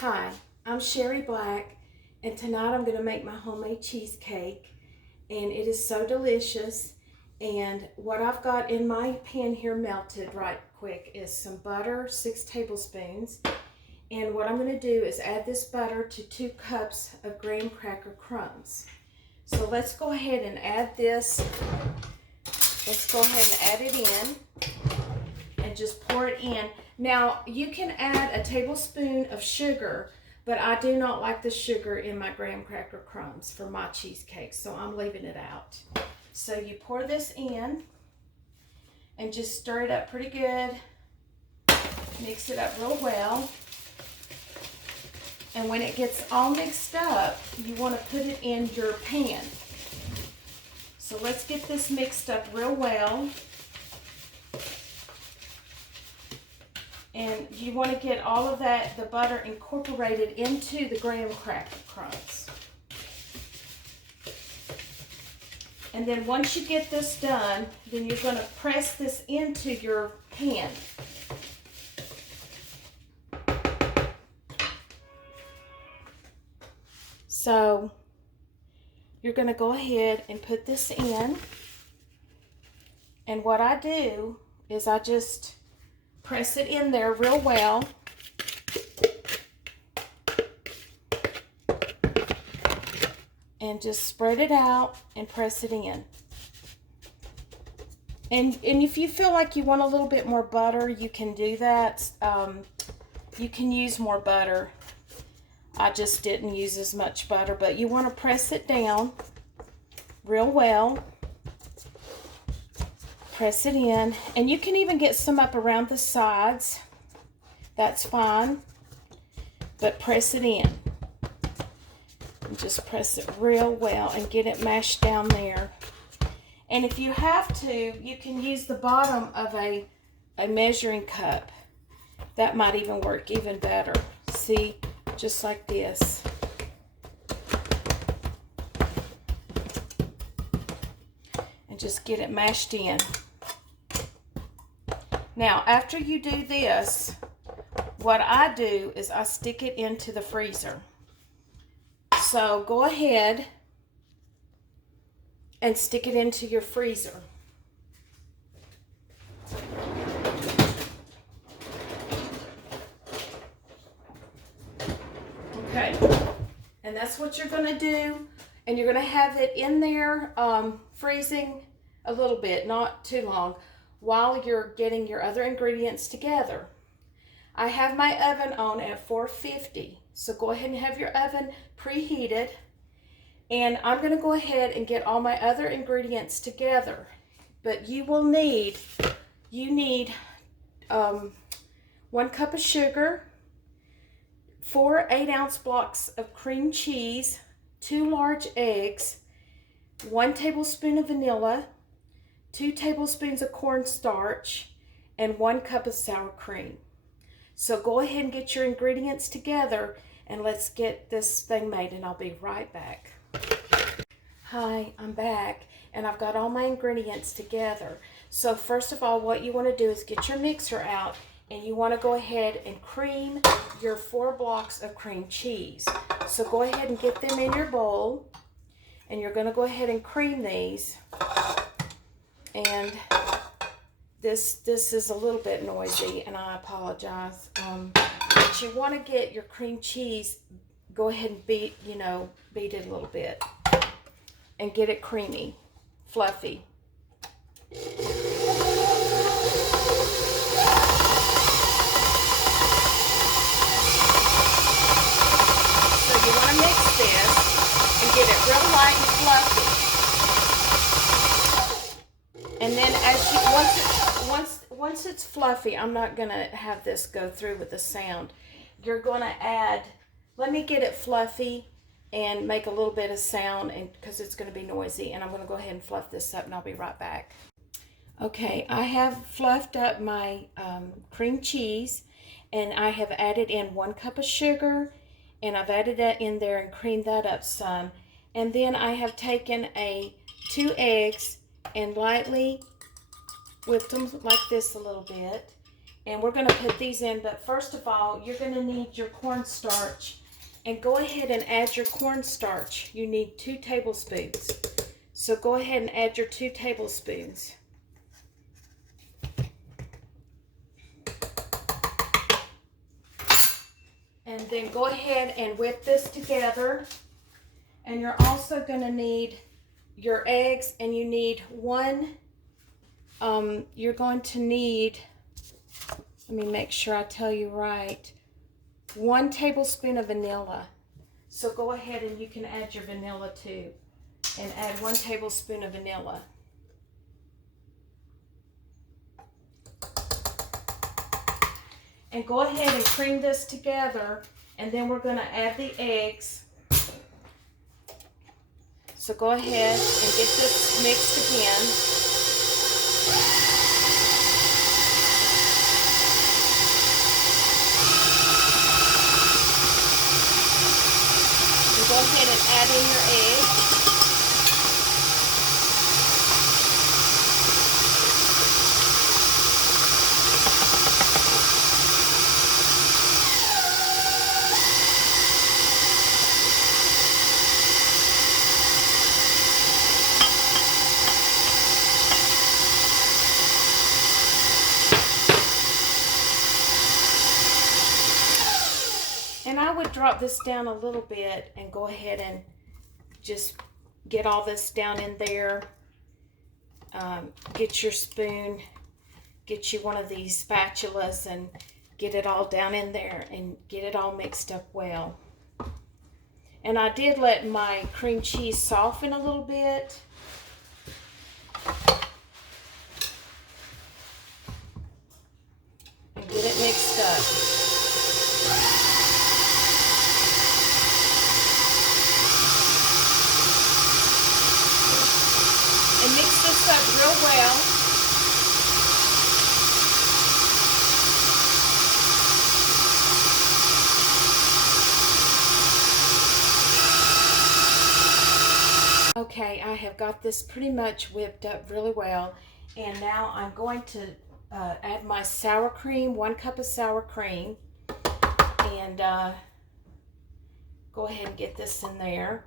Hi, I'm Sherry Black, and tonight I'm going to make my homemade cheesecake, and it is so delicious. And what I've got in my pan here melted right quick is some butter, 6 tablespoons. And what I'm going to do is add this butter to 2 cups of graham cracker crumbs. So let's go ahead and add this. Let's go ahead and add it in and just pour it in. Now, you can add a tablespoon of sugar, but I do not like the sugar in my graham cracker crumbs for my cheesecake, so I'm leaving it out. So you pour this in and just stir it up pretty good. Mix it up real well. And when it gets all mixed up, you want to put it in your pan. So let's get this mixed up real well. And you want to get all of that, the butter, incorporated into the graham cracker crumbs. And then once you get this done, then you're going to press this into your pan. So you're going to go ahead and put this in. And what I do is I just press it in there real well. And just spread it out and press it in. And if you feel like you want a little bit more butter, you can do that. You can use more butter. I just didn't use as much butter, but you want to press it down real well. Press it in, and you can even get some up around the sides. That's fine, but press it in. And just press it real well and get it mashed down there. And if you have to, you can use the bottom of a measuring cup. That might even work even better. See, just like this. And just get it mashed in. Now, after you do this, what I do is I stick it into the freezer. So go ahead and stick it into your freezer. Okay, and that's what you're going to do, and you're going to have it in there freezing a little bit, not too long, while you're getting your other ingredients together. I have my oven on at 450, so go ahead and have your oven preheated, and I'm going to go ahead and get all my other ingredients together. But you will need, 1 cup of sugar, 4 8-ounce blocks of cream cheese, 2 large eggs, 1 tablespoon of vanilla, 2 tablespoons of cornstarch, and 1 cup of sour cream. So go ahead and get your ingredients together, and let's get this thing made, and I'll be right back. Hi, I'm back, and I've got all my ingredients together. So first of all, what you want to do is get your mixer out, and you want to go ahead and cream your 4 blocks of cream cheese. So go ahead and get them in your bowl, and you're going to go ahead and cream these. And this is a little bit noisy, and I apologize. But you want to get your cream cheese, go ahead and beat it a little bit and get it creamy, fluffy. So you want to mix this and get it real light and fluffy. And then once it's fluffy, I'm not going to have this go through with the sound. You're going to add, let me get it fluffy and make a little bit of sound, and because it's going to be noisy, and I'm going to go ahead and fluff this up, and I'll be right back. Okay, I have fluffed up my cream cheese, and I have added in 1 cup of sugar, and I've added that in there and creamed that up some. And then I have taken 2 eggs and lightly whipped them like this a little bit, And we're going to put these in, but first of all, you're going to need your cornstarch. And go ahead and add your cornstarch. You need 2 tablespoons. So go ahead and add your 2 tablespoons. And then go ahead and whip this together. And you're also going to need your eggs, and you need you're going to need, let me make sure I tell you right, 1 tablespoon of vanilla. So go ahead and you can add your vanilla too. And add 1 tablespoon of vanilla. And go ahead and cream this together, and then we're going to add the eggs. So go ahead and get this mixed again. And go ahead and add in your eggs. And I would drop this down a little bit and go ahead and just get all this down in there. Get your spoon, get you one of these spatulas, and get it all down in there and get it all mixed up well. And I did let my cream cheese soften a little bit. And get it mixed up. And mix this up real well. Okay, I have got this pretty much whipped up really well. And now I'm going to add my sour cream, 1 cup of sour cream. And go ahead and get this in there.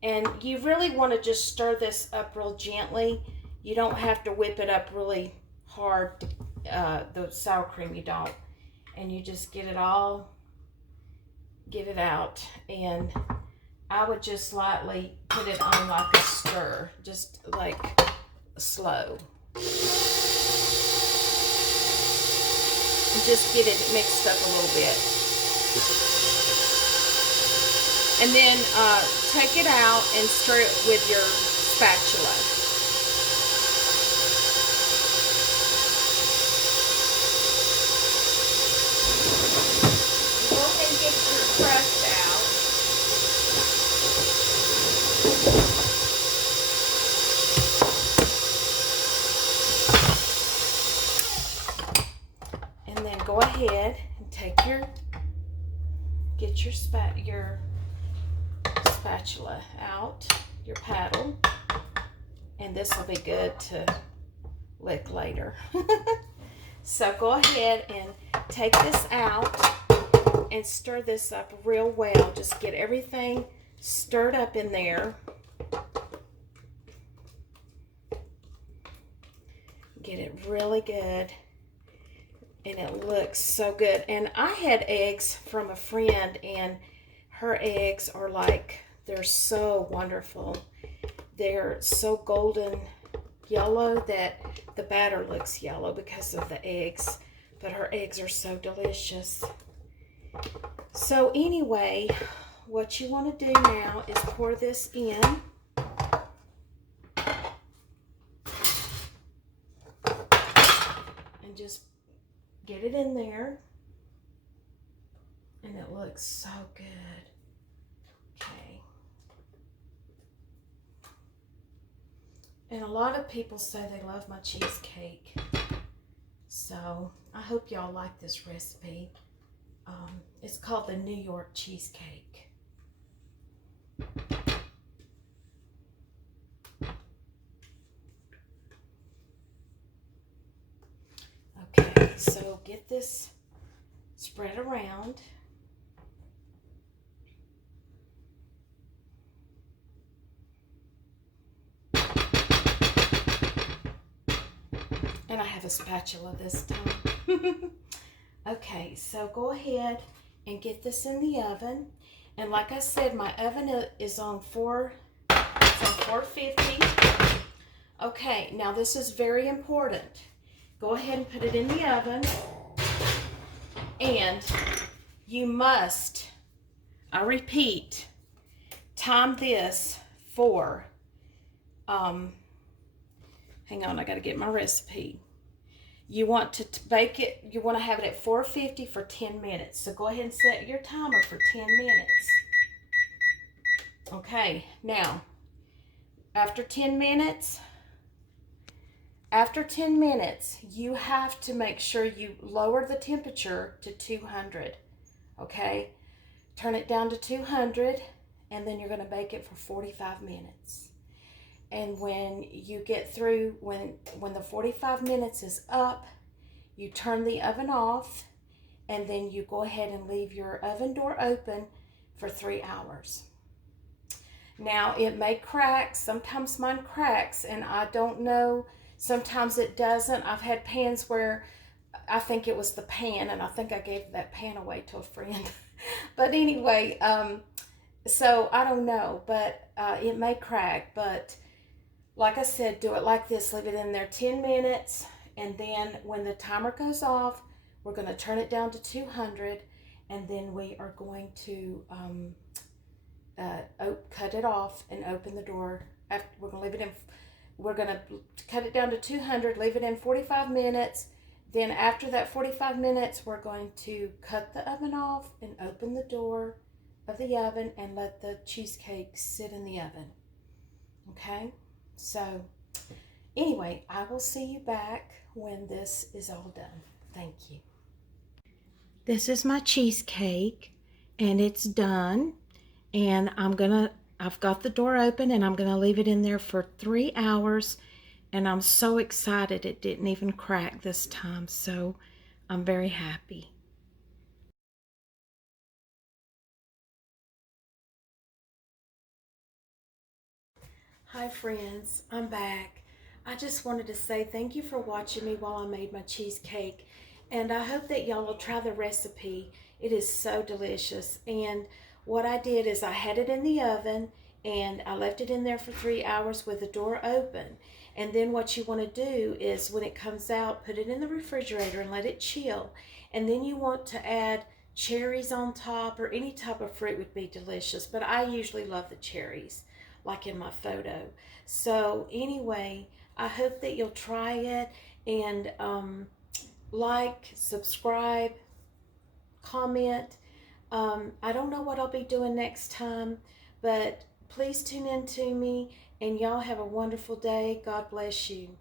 And you really want to just stir this up real gently. You don't have to whip it up really hard, the sour cream, you don't. And you just get it out. And I would just lightly put it on like a stir, just like slow. And just get it mixed up a little bit. And then take it out and stir it with your spatula. Go ahead and get your crust out. And then go ahead and take get your spatula out, your paddle, and this will be good to lick later. So go ahead and take this out and stir this up real well. Just get everything stirred up in there. Get it really good. And it looks so good. And I had eggs from a friend, and her eggs are like, they're so wonderful. They're so golden yellow that the batter looks yellow because of the eggs. But her eggs are so delicious. So anyway, what you want to do now is pour this in. And just get it in there. And it looks so good. Okay. And a lot of people say they love my cheesecake. So I hope y'all like this recipe. It's called the New York Cheesecake. Okay, so get this spread around. And I have a spatula this time. Okay, so go ahead and get this in the oven. And like I said, my oven is on 450. Okay, now this is very important. Go ahead and put it in the oven. And you must, I repeat, time this for, hang on, I gotta get my recipe. You want to bake it, you want to have it at 450 for 10 minutes. So go ahead and set your timer for 10 minutes. Okay, now, after 10 minutes, you have to make sure you lower the temperature to 200, okay? Turn it down to 200, and then you're gonna bake it for 45 minutes. And when you get through, when the 45 minutes is up, you turn the oven off, and then you go ahead and leave your oven door open for 3 hours. Now, it may crack. Sometimes mine cracks, and I don't know. Sometimes it doesn't. I've had pans where I think it was the pan, and I think I gave that pan away to a friend. But anyway, so I don't know, but it may crack. But like I said, do it like this. Leave it in there 10 minutes, and then when the timer goes off, we're going to turn it down to 200, and then we are going to cut it off and open the door. We're going to leave it in. We're going to cut it down to 200, leave it in 45 minutes. Then after that 45 minutes, we're going to cut the oven off and open the door of the oven and let the cheesecake sit in the oven. Okay? So, anyway, I will see you back when this is all done. Thank you. This is my cheesecake, and it's done. And I've got the door open, and I'm gonna leave it in there for 3 hours. And I'm so excited it didn't even crack this time, so I'm very happy. Hi friends, I'm back. I just wanted to say thank you for watching me while I made my cheesecake, and I hope that y'all will try the recipe. It is so delicious. And what I did is I had it in the oven and I left it in there for 3 hours with the door open. And then what you want to do is when it comes out, put it in the refrigerator and let it chill. And then you want to add cherries on top, or any type of fruit would be delicious, but I usually love the cherries, like in my photo. So anyway, I hope that you'll try it, and like, subscribe, comment. I don't know what I'll be doing next time, but please tune in to me, and y'all have a wonderful day. God bless you.